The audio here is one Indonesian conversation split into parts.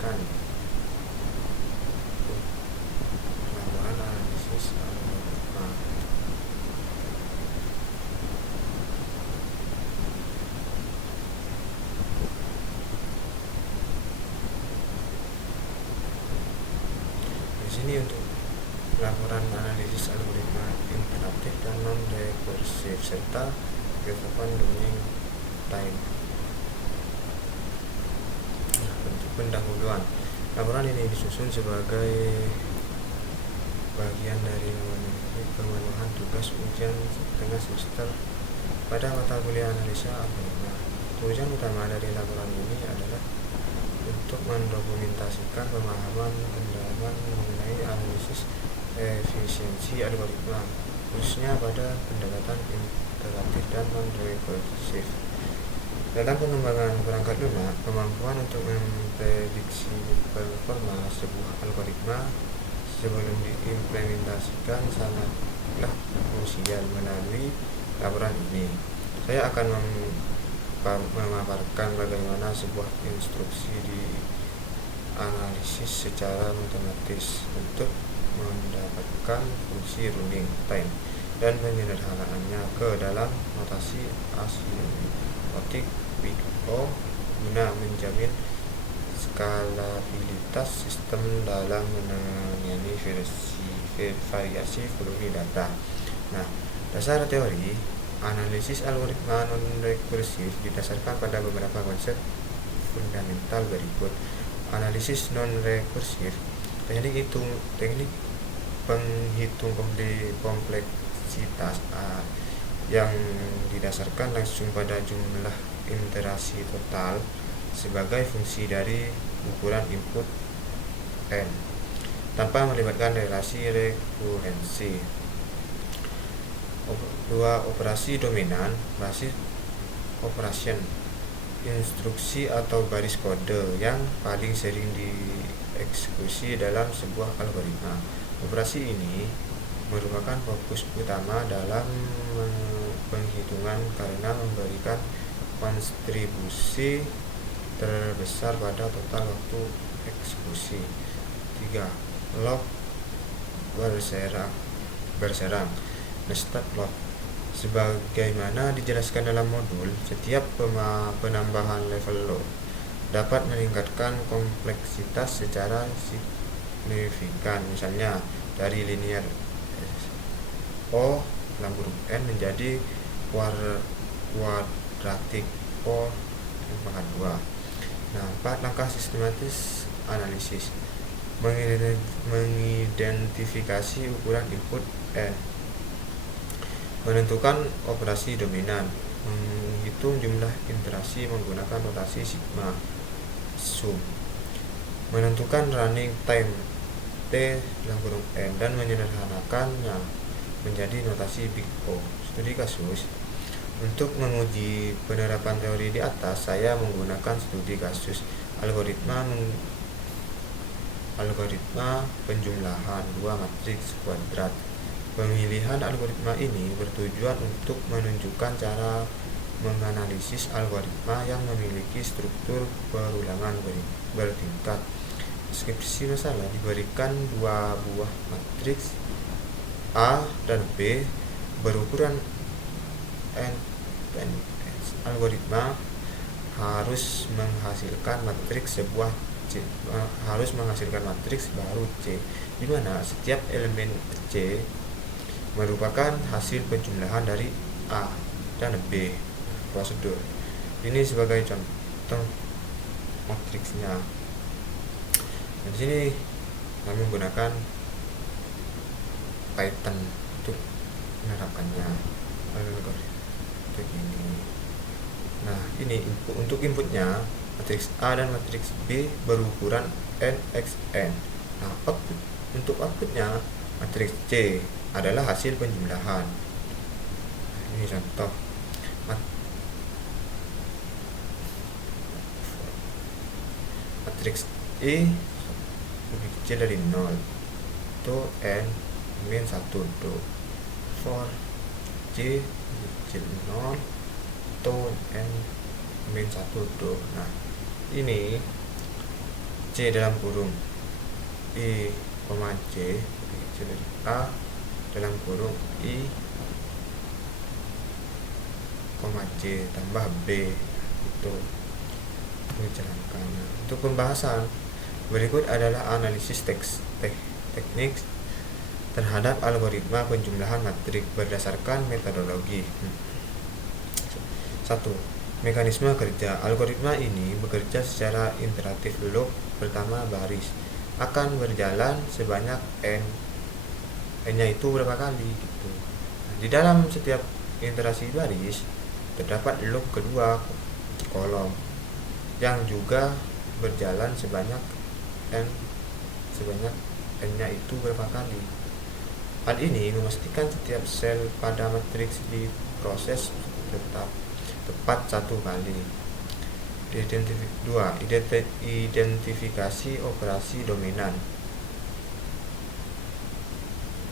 menyampaikan laporan analisis algoritma. Di sini untuk laporan analisis algoritma interaktif dan non-rekursif serta kehidupan dongeng time. Untuk pendahuluan, laporan ini disusun sebagai bagian dari pemenuhan tugas ujian tengah semester pada mata kuliah analisa algoritma. Tujuan utama dari laporan ini adalah untuk mendokumentasikan pemahaman pendalaman mengenai analisis efisiensi algoritma, khususnya pada pendekatan interaktif dan non-rekursif. Dalam pengembangan perangkat lunak, kemampuan untuk memprediksi performa sebuah algoritma sebelum diimplementasikan sangatlah krusial. Melalui laporan ini, saya akan memaparkan bagaimana sebuah instruksi dianalisis secara matematis untuk mendapatkan fungsi running time dan menyederhanakannya ke dalam notasi asimiotik Big O guna menjamin skalabilitas sistem dalam menangani variasi volume data. Nah, dasar teori analisis algoritma non-rekursif didasarkan pada beberapa konsep fundamental berikut. Analisis non-rekursif, teknik penghitung kompleksitas A yang didasarkan langsung pada jumlah iterasi total sebagai fungsi dari ukuran input n tanpa melibatkan relasi rekurensi. Dua, operasi dominan, basis operation, instruksi atau baris kode yang paling sering dieksekusi dalam sebuah algoritma. Operasi ini merupakan fokus utama dalam penghitungan karena memberikan kontribusi terbesar pada total waktu eksekusi. 3. Log berserang, nested log. Sebagaimana dijelaskan dalam modul, setiap penambahan level log dapat meningkatkan kompleksitas secara signifikan. Misalnya, dari linear O dalam huruf n menjadi kuadratik O pangkat 2. Nah, 4. Langkah sistematis analisis, mengidentifikasi ukuran input n, menentukan operasi dominan, menghitung jumlah iterasi menggunakan notasi sigma sum, menentukan running time T dalam huruf n dan menyederhanakannya menjadi notasi Big O. Studi kasus. Untuk menguji penerapan teori di atas, saya menggunakan studi kasus algoritma penjumlahan 2 matriks kuadrat. Pemilihan algoritma ini bertujuan untuk menunjukkan cara menganalisis algoritma yang memiliki struktur perulangan bertingkat. Deskripsi masalah diberikan 2 buah matriks A dan B berukuran n. Algoritma harus menghasilkan matriks baru C, di mana setiap elemen C merupakan hasil penjumlahan dari A dan B. Prosedur ini sebagai contoh matriksnya. Di sini kami menggunakan Python untuk menerapkannya. Ini. Nah, ini untuk inputnya matriks A dan matriks B berukuran n x n. Nah, untuk outputnya matriks C adalah hasil penjumlahan. Ini contoh matriks E lebih kecil dari 0 itu n min 1 do. For C lebih kecil 0 to n min 1 do. Nah, ini C C dalam kurung I, C dari A dalam kurung I, C tambah B. Itu dijalankan. Untuk pembahasan berikut adalah analisis teknik terhadap algoritma penjumlahan matrik berdasarkan metodologi. 1. Mekanisme kerja. Algoritma ini bekerja secara iteratif. Loop pertama baris akan berjalan sebanyak n. N-nya itu berapa kali gitu. Di dalam setiap iterasi baris terdapat loop kedua kolom yang juga berjalan sebanyak n-nya itu berapa kali. Hal ini memastikan setiap sel pada matriks diproses tepat satu kali. 2. Identifikasi operasi dominan.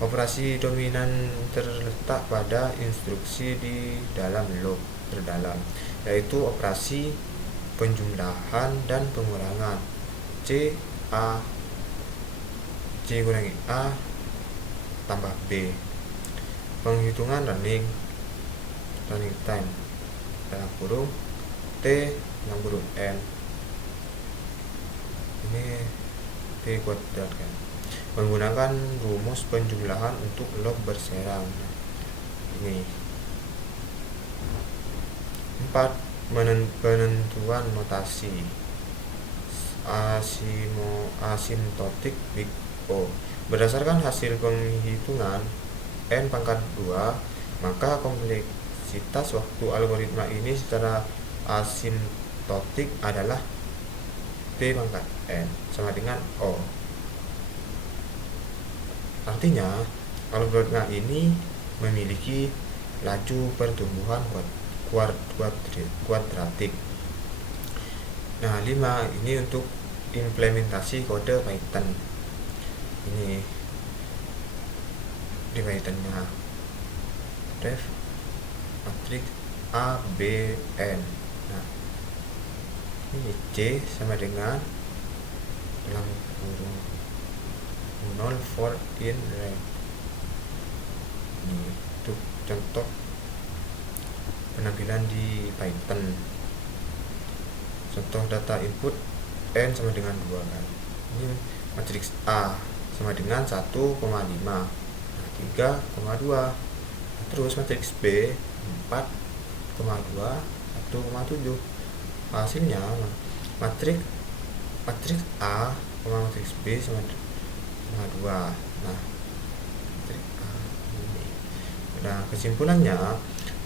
Operasi dominan terletak pada instruksi di dalam loop terdalam, yaitu operasi penjumlahan dan pengurangan. C kurangi A tambah B. Penghitungan running time dalam kurung T dalam kurung N. Ini T kuadrat kan. Menggunakan rumus penjumlahan untuk log berserang. Ini 4. Penentuan notasi asimptotik Big O. Berdasarkan hasil penghitungan n pangkat 2, maka kompleksitas waktu algoritma ini secara asimptotik adalah T pangkat n sama dengan O. Artinya, algoritma ini memiliki laju pertumbuhan kuadratik. Nah, 5. Ini untuk implementasi kode Python. Ini di Python-nya ref matriks A, B, N. Nah, ini C sama dengan dalam kurung 0 for in range. Ini untuk contoh penampilan di Python. Contoh data input n sama dengan 2 kan. Ini matriks A sama dengan 1,5, 3,2. Terus matriks B 4,2, 1,7. Hasilnya matriks A, matriks B sama 2. Nah, matriks A ini. Nah, kesimpulannya,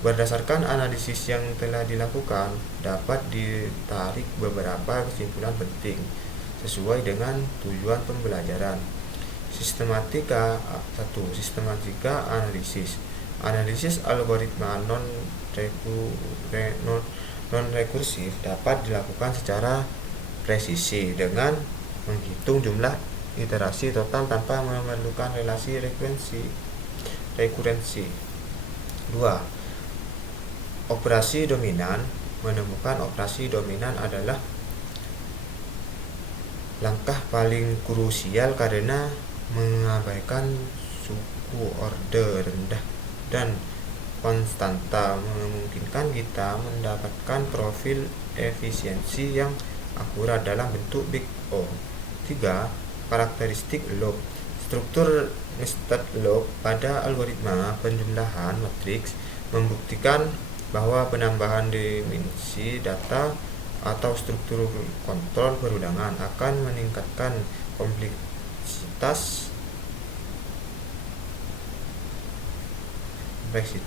berdasarkan analisis yang telah dilakukan, dapat ditarik beberapa kesimpulan penting sesuai dengan tujuan pembelajaran. Sistematika 1. Sistematika analisis algoritma non-rekursif dapat dilakukan secara presisi dengan menghitung jumlah iterasi total tanpa memerlukan relasi rekurensi. 2. Operasi dominan. Menemukan operasi dominan adalah langkah paling krusial karena mengabaikan suku order rendah dan konstanta memungkinkan kita mendapatkan profil efisiensi yang akurat dalam bentuk Big O. 3. Karakteristik loop. Struktur nested loop pada algoritma penjumlahan matriks membuktikan bahwa penambahan dimensi data atau struktur kontrol berulangan akan meningkatkan kompleksitas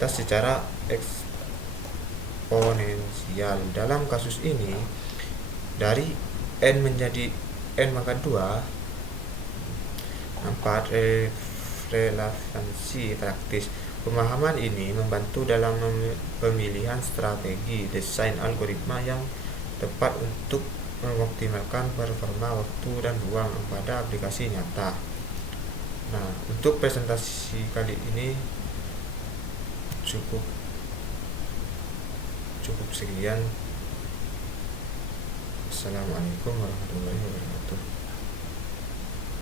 secara eksponensial. Dalam kasus ini, dari n menjadi n pangkat 2. 4. Relevansi praktis. Pemahaman ini membantu dalam pemilihan strategi desain algoritma yang tepat untuk mengoptimalkan performa waktu dan ruang pada aplikasi nyata. Nah, untuk presentasi kali ini cukup sekian. Assalamualaikum warahmatullahi wabarakatuh.